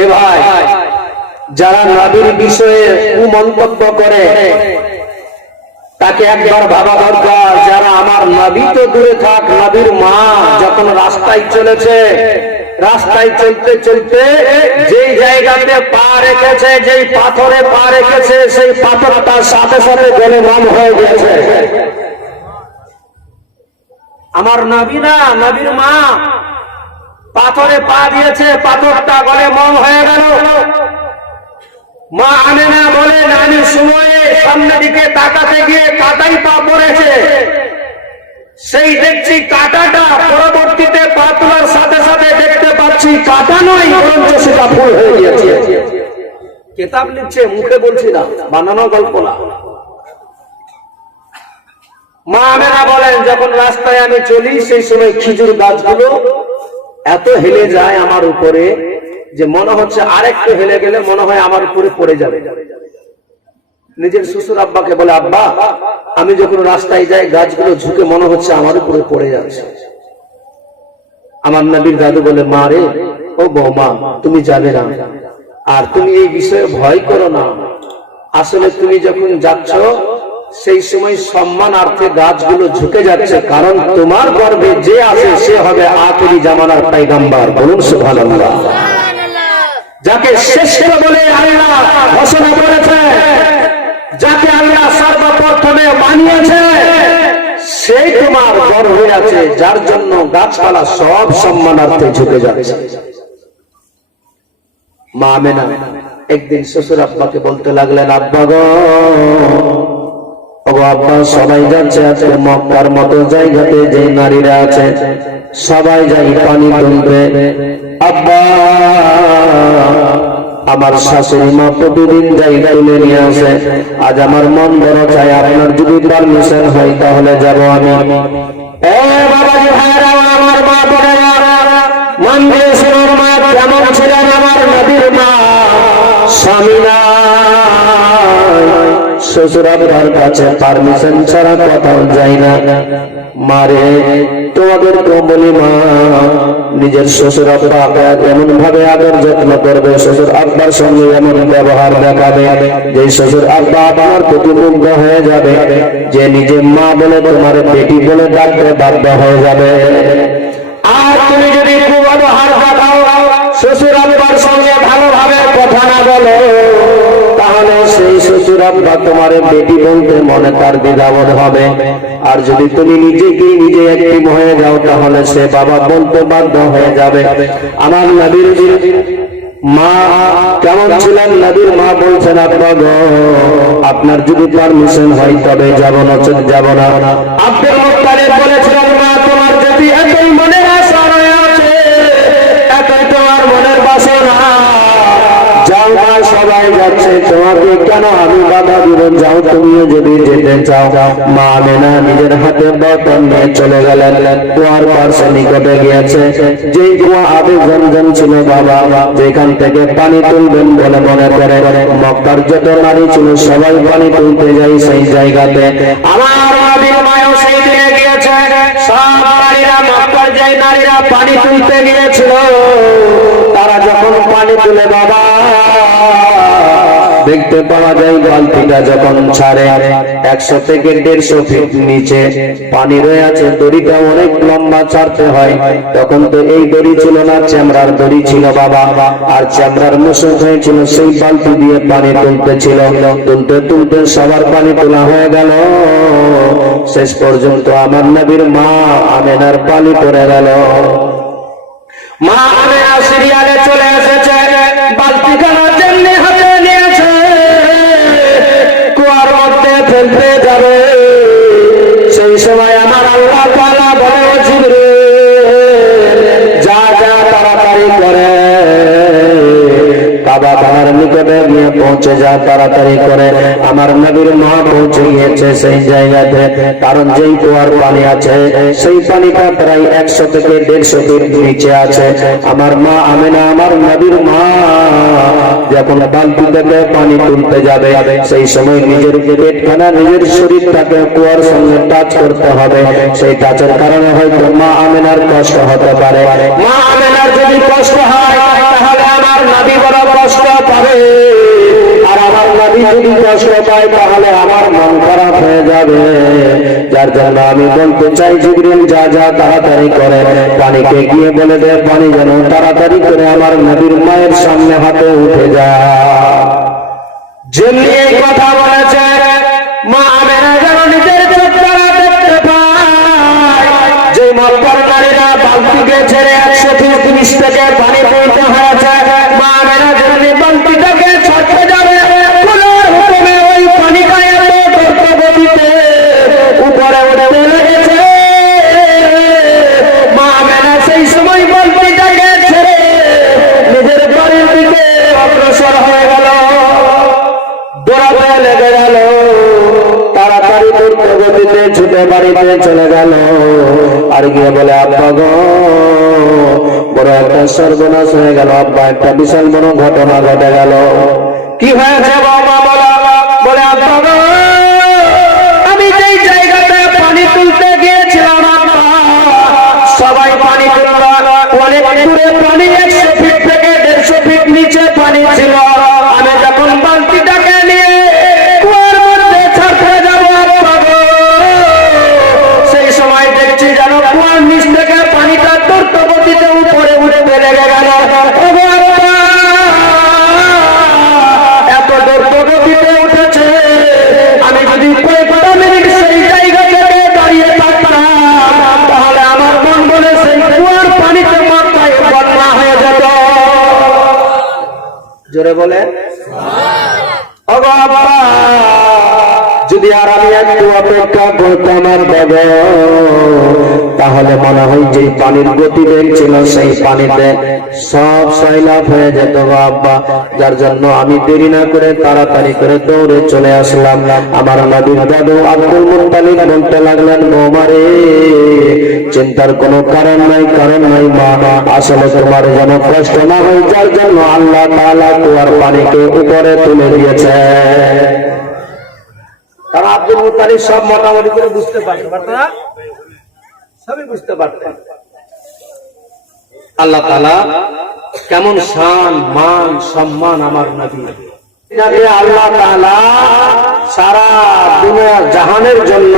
এ ভাই, যারা নবীর বিষয়ে কুমন্তব্য করে তাকে একবার ভাবা দরকার। যারা আমার নবী তো দূরে থাক, নবীর মা যখন রাস্তায় চলেছে, রাস্তায় চলতে চলতে যেই জায়গাতে পা রেখেছে, যেই পাথরে পা রেখেছে, সেই পাথরটার সাথে সাথে গলে মম হয়ে গেছে। আমার নবী না, নবীর মা পাথরে পা দিয়েছে, পাথরটা গলে মম হয়ে গেল। মা আমেনা বলেন, আমি সময়ে সামনে দিকে তাকাতে গিয়ে কাটাই পা পড়েছে, সেই দেখছি কাটাটা, পরবর্তীতে পা তোলার সাথে সাথে দেখতে পাচ্ছি কাটা নয়, বরঞ্চ সেটা ফুল হয়ে গিয়েছে। কিতাব লিখছে, মুখে বলছি না, বানানো গল্প না। মা আমেনা বলেন, যখন রাস্তায় আমি চলি সেই সময় খেজুর গাছগুলো এত হেলে যায় আমার উপরে যে মনে হচ্ছে আরেকটু হেলে গেলে মনে হয় আমার উপরে পড়ে যাবে। নিজের শ্বশুর আব্বাকে বলে, আব্বা আমি যখন রাস্তায় যাই গাছগুলো ঝুঁকে মনে হচ্ছে আমার উপরে পড়ে যাচ্ছে। আমার নবীর দাদু বলে, মা রে, ও বৌমা তুমি যাবে না, আর তুমি এই বিষয়ে ভয় করো না। আসলে তুমি যখন যাচ্ছ সেই সময় সম্মানার্থে গাছগুলো ঝুঁকে যাচ্ছে, কারণ তোমার গর্ভে যে আছে সে হবে আখিরি জামানার পয়গম্বর। বলুন সুবহানাল্লাহ। যাকে শ্রেষ্ঠ বলে আল্লাহ ঘোষণা করেছে, যাকে আল্লাহ সর্বপ্রথমে মানিয়েছে, সেই তোমার গর্ভে আছে, যার জন্য গাছপালা সব সম্মানার্থে ঝুঁকে যাচ্ছে। মা আমেনা একদিন শ্বশুর আব্বাকে বলতে লাগলেন, আব্বা গো, আব্বা সবাই যাচ্ছে আজকে মক্কার মতো জায়গাতে, যে নারীরা আছে সবাই যাই পানি তুলবে। আব্বা আমার শাশুড়ি মা প্রতিদিন জায়গা তুলে নিয়ে আসে, আজ আমার মন বড় চাই, আপনার যদি পারমিশন হয় তাহলে যাব আমি। বাবাজি ভাইরা, আমার মা বোনেরা, মন দিয়ে শুনুন, মা কেমন ছিলেন আমার নবীর মা। স্বামী শ্বশুর আব্বার কাছে পারমিশন ছাড়া কোথাও যাই না। মারে তোমাদের বলি, মা নিজের শ্বশুর আব্বাকে এমন ভাবে আদর যত্ন করবে, শ্বশুর আব্বার সঙ্গে এমন ব্যবহার দেখাবে যে শ্বশুর আব্বা আপনার প্রতি মুগ্ধ হয়ে যাবে, যে নিজে মা বলে তোমার বেটি বলে ডাকতে বাধ্য হয়ে যাবে। আর তুমি যদি কুব্যবহার দেখাও, শ্বশুর আব্বার সঙ্গে ভালোভাবে কথা না বলো, তাহলে সেই শ্বশুর আব্বা তোমার বেটি বলতে মনে তার দ্বিধাবোধ হবে। আর যদি তুমি নিজে একটি হয়ে যাও, তাহলে সে বাবা বলতে বাধ্য হয়ে যাবে। আমার নবীর মা কেমন ছিলেন? নবীর মা বলছেন, আব্বা গো, আপনার যদি পারমিশন হয় তবে যাব, নচেত যাব না। আব্দুল মুত্তালিব বলেছিলেন, মা তোমার যদি এতই মনের আশা রয়েছে, এতই তোমার মনের বাসনা, যাও না, সবাই যাচ্ছে, তোমাকে কেন আমি বাধা দিব? যাও, তুমিও যদি যেতে চাও। মা আমেনা নিজের হাতে বর্তন নিয়ে চলে গেলেন, কুয়ার পাশে নিকটে গিয়েছে, যেই কুয়া আগে জমজম ছিল বাবা, যেখান থেকে পানি তুলবেন বলে মনে করে মক্কার যত নারী ছিল সবাই পানি তুলতে যাই সেই জায়গাতে। আমার নবীর মাও সেই দিনে গিয়েছে, সব নারীরা মক্কার যে নারীরা পানি তুলতে গিয়েছিল, তারা যখন পানি তুলে বাবা দেখতে পাওয়া যায় বালতিটা যখন ছাড়ে 100 থেকে 150 ফিট নিচে পানি রয়ে আছে, দড়িটা অনেক লম্বা ছাড়তে হয়। তখন তো এই দড়ি ছিল না, চামড়ার দড়ি ছিল বাবা, আর চামড়ার মুসুক হয়েছিল, সেই বালতি দিয়ে পানি তুলতেছিল। তুলতে তুলতে সবার পানি তোলা হয়ে গেল, শেষ পর্যন্ত আমার নবীর মা আমেনার পানি পড়ে গেল। মা আমেনা সিরিয়ালে চলে এসেছে, বালতিখানা যেমনি হাতে নিয়েছে কুয়ার মধ্যে ফেলতে যাবে, সেই সময় আমার আল্লাহ তাআলা বলে, জিবরিল যা যা তাড়াতাড়ি করে কাবা খানার নিকটে গিয়ে পৌঁছে যা, তাড়াতাড়ি করে। আমার নবীর মা পৌঁছে গিয়েছে সেই জায়গাতে, কারণ যেই কুয়ার পানি আছে সেই পানিটা প্রায় 100 থেকে 150 ফিট নিচে আছে। আমার মা আমেনা, আমার নবীর মা যখন বালতি থেকে পানি তুলতে যাবে, সেই সময় নিজের পেটখানা, নিজের শরীরটাকে কুয়ার সঙ্গে টাচ করতে হবে। সেই টাচের কারণে হয়তো মা আমেনার কষ্ট হতে পারে। মা আমেনার যদি কষ্ট হয়, তাহলে আমার নবী বলে যদি কষ্ট পাই তাহলে আমার মন খারাপ হয়ে যাবে। যার জন্য আমি বলতে চাই জিবরিল যা যা তাড়াতাড়ি করে পানিকে গিয়ে বলে দে পানি যেন তাড়াতাড়ি করে আমার নবীর মায়ের সামনে হাতে উঠে যায়। যেমনি এই কথা বলেছে মা আমেনা যেন নিজের চোখ দ্বারা দেখতে পায় যে মক্কার নারীরা বালতিকে ছেড়ে 100 ফিট নিচ থেকে পানি তুলতে হয়েছে। মা আমেনা যেমনি বালতিটাকে ছাড়তে যাবে খোদার হুকুমে ওই পানিটা এত দ্রুতগতিতে উপরে উঠতে লেগেছে। মা আমেনা সেই সময় বালতিটাকে ছেড়ে নিজের বাড়ির দিকে অগ্রসর হয়ে গেল, দৌড়াতে লেগে গেল, তাড়াতাড়ি দ্রুতগতিতে ছুটে বাড়িতে চলে গেল। আর গিয়ে বলে আব্বা গো বড় একটা সর্বনাশ হয়ে গেল আব্বা, একটা বিশাল বড় ঘটনা ঘটে গেল। কি হয়েছে বাবা বলে আব্বা গো আমি যেই জায়গাতে পানি তুলতে গিয়েছিলাম আব্বা সবাই পানি তুলল, অনেক দূরে পানি 100 ফিট থেকে 150 ফিট নিচে পানি ছিল। আমি যখন বালতিটাকে নিয়ে কুয়ার মধ্যে ছাড়তে যাব আব্বা গো সেই সময় দেখছি যেন কুয়ার নিচ থেকে পানিটা দ্রুতগতিতে উপরে উঠতে লেগে গেল। এত দ্রুতগতিতে উঠেছে আমি যদি কয়েকটা মিনিট সেই জায়গা থেকে দাঁড়িয়ে থাকতাম তাহলে আমার মন বলে সেই কুয়ার পানিতে মাথায় বন্যা হয়ে যেত। জোরে বলে ওগো আব্বা যদি আর আমি একটু অপেক্ষা করতাম আব্বা গো তাহলে মনে হয় যে পানির গতিবেগ ছিল সেই পানিতে সব সয়লাভ হয়ে যেত আব্বা। যার জন্য আমি দেরি না করে তাড়াতাড়ি করে দৌড়ে চলে আসলাম। আমার নবীর দাদু আব্দুল মুত্তালিব বলতে লাগলেন বৌমারে চিন্তার কোনো কারণ নাই মা, আসলে তোমার যেন কষ্ট না হয় যার জন্য আল্লাহ তাআলা কুয়ার পানিকে উপরে তুলে দিয়েছে। কারণ আব্দুল মুত্তালিব সব মোটামুটি করে বুঝতে পারতো না, সবই বুঝতে পারতেন আল্লাহ তাআলা কেমন শান মান সম্মান আমার নবী। আল্লাহ তাআলা সারা দুনিয়া জাহানের জন্য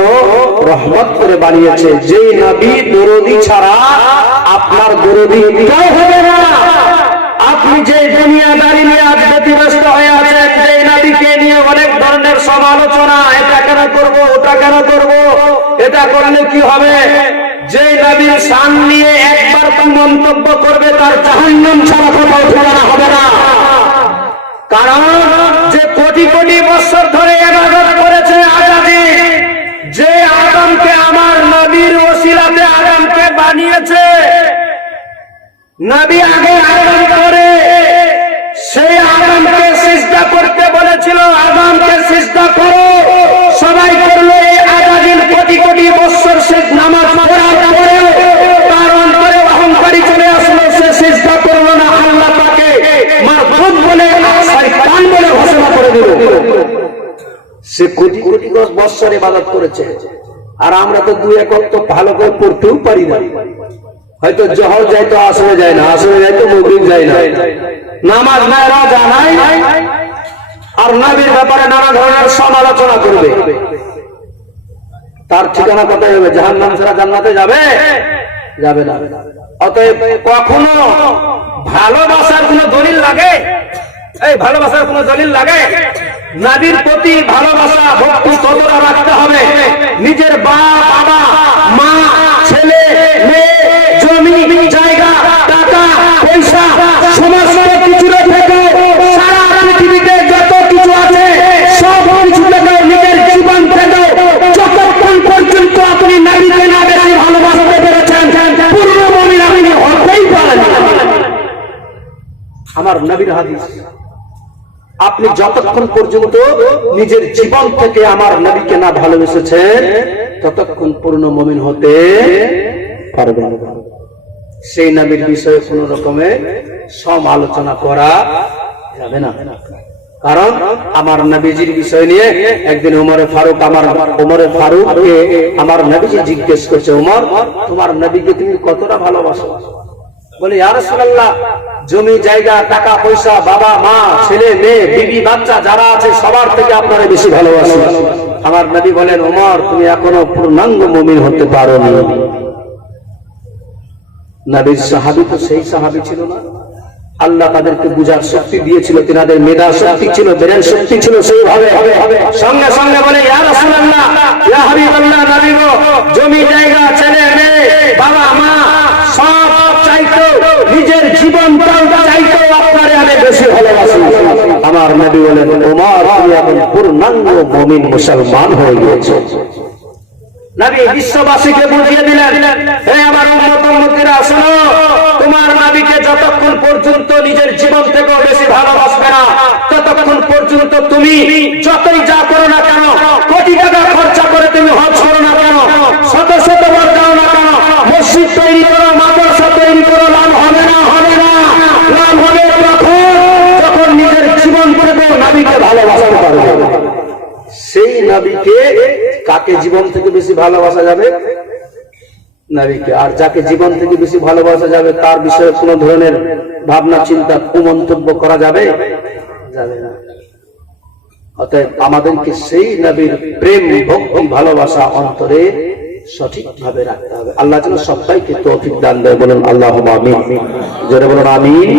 রহমত করে বানিয়েছে। যেই নবী দরদি ছাড়া আপনার দরদি কেউ হবে না। আপনি যে দুনিয়াদারি নিয়ে আজ ব্যতিব্যস্ত হয়ে আছেন, যে নবীকে নিয়ে অনেক ধরনের সমালোচনা, এটা কেন করবো ওটা কেন করবো, এটা করলে কি হবে, যে নবীর শান নিয়ে একবার তো মন্তব্য করবে তার জাহান্নাম ছাড়া কোথাও ঠিকানা হবে না। কারণ যে কোটি কোটি বছর ধরে ইবাদত করেছে আজাদি, যে আদমকে আমার নবীর ওসিলাতে আদমকে বানিয়েছে, নবী আগে আদম করে সেই আদমকে সিজদা করতে বলেছিল, আদমকে সিজদা করো, সবাই করলো। এই আজাদিন কোটি কোটি বছর সে নামাজ পড়ার পরেও তার অন্তরে অহংকারী চলে আসলো, সে সিজদা করলো না। আল্লাহ তাকে মারফুদ বলে শয়তান বলে ঘোষণা করে দিল। সে কোটি কোটি বছর ইবাদত করেছে, আর আমরা তো দুই এক ওয়াক্ত ভালো করে পড়তেও পারি না। হয়তো জহর যায় তো আসরে যায় না, আসরে যায় তো মাগরিব যায় না, নামাজ নাই রোজা নাই, আর নবীর ব্যাপারে নানা ধরনের সমালোচনা করবে। তার ঠিকানা কোথায় হবে? জাহান্নাম ছাড়া জান্নাতে যাবে? যাবে না। অতএব কখনো ভালোবাসার কোনো দলিল লাগে? এই ভালোবাসার কোনো দলিল লাগে? নবীর প্রতি ভালোবাসা ভক্তি কতটা রাখতে হবে। নিজের বাবা মা ছেলে মেয়ে জমি জায়গা টাকা পয়সা সমস্ত কিছু থেকে সারা পৃথিবীতে যত কিছু আছে সব কিছু থেকে নিজের জীবন থেকে যতক্ষণ পর্যন্ত আপনি নবীকে না বেশি ভালোবাসতে পেরেছেন পূর্ণ মুমিন আপনি হতেই পারেন না। আমার নবীর হাদিস, আপনি যতক্ষণ পর্যন্ত নিজের জীবন থেকে আমার নবীকে না ভালোবেসেছেন ততক্ষণ পূর্ণ মুমিন হতে পারবেন না। সেই নবীর বিষয়ে কোন রকমের সমালোচনা করা যাবে না। কারণ আমার নবীজির বিষয় নিয়ে একদিন ওমরে ফারুককে আমার নবীজি জিজ্ঞেস করছে, ওমর তোমার নবীকে তুমি কতটা ভালোবাসো? বলে ইয়া রাসূলুল্লাহ, জমি জায়গা টাকা পয়সা বাবা মা ছেলে মেয়ে বিবি বাচ্চা যারা আছে সবার থেকে আপনারা বেশি ভালোবাসি। আমার নবী বলেন, ওমর তুমি এখনো পূর্ণাঙ্গ মুমিন হতে পারোনি। নবীর সাহাবী তো সেই সাহাবী ছিল না? আল্লাহ তাদেরকে বুঝার শক্তি দিয়েছিল, তিনাদের মেধা শক্তি ছিল, ব্রেন শক্তি ছিল, সেইভাবে সঙ্গে সঙ্গে বলে ইয়া রাসূলুল্লাহ, ইয়া হাবিবাল্লাহ, নবী গো, জমি জায়গা ছেলে মেয়ে বাবা মা সব চাইতো, নিজের জীবনটাও চাইতো, আপনারে আমি বেশি ভালোবাসি। আমার নবী বলেন, ওমর তুমি এখন পূর্ণাঙ্গ মুমিন মুসলমান হয়ে গিয়েছো। নবী বিশ্ববাসীকে বুঝিয়ে দিলেন, হে আমার উম্মত উম্মতিরা শোনো, তোমার নবীকে যতক্ষণ পর্যন্ত নিজের জীবন থেকে বেশি ভালোবাসবে না, ততক্ষণ পর্যন্ত তুমি যতই যা করো না কেন, কোটি টাকা খরচা করে তুমি হজ করো না কেন, শত শত বার দাও না কেন, মসজিদ তৈরি করো, মাদ্রাসা তৈরি করো, লাভ হবে না, হবে না। লাভ হবে তখন যখন নিজের জীবন থেকে নবীকে ভালোবাসতে পারবে। সেই নবীকে কাকে জীবন থেকে বেশি ভালোবাসা যাবে? নবীকে। আর যাকে জীবন থেকে বেশি ভালোবাসা যাবে তার বিষয়ে কোন ধরনের ভাবনা চিন্তা কুমন্তব্য করা যাবে? যাবে না। অতএব আমাদেরকে সেই নবীর প্রেম ভক্তি ভালোবাসা অন্তরে সঠিকভাবে রাখতে হবে। আল্লাহ যেন সবাইকে তৌফিক দান দেয়। বলুন আল্লাহুম্মা আমিন। জোরে বলুন আমিন।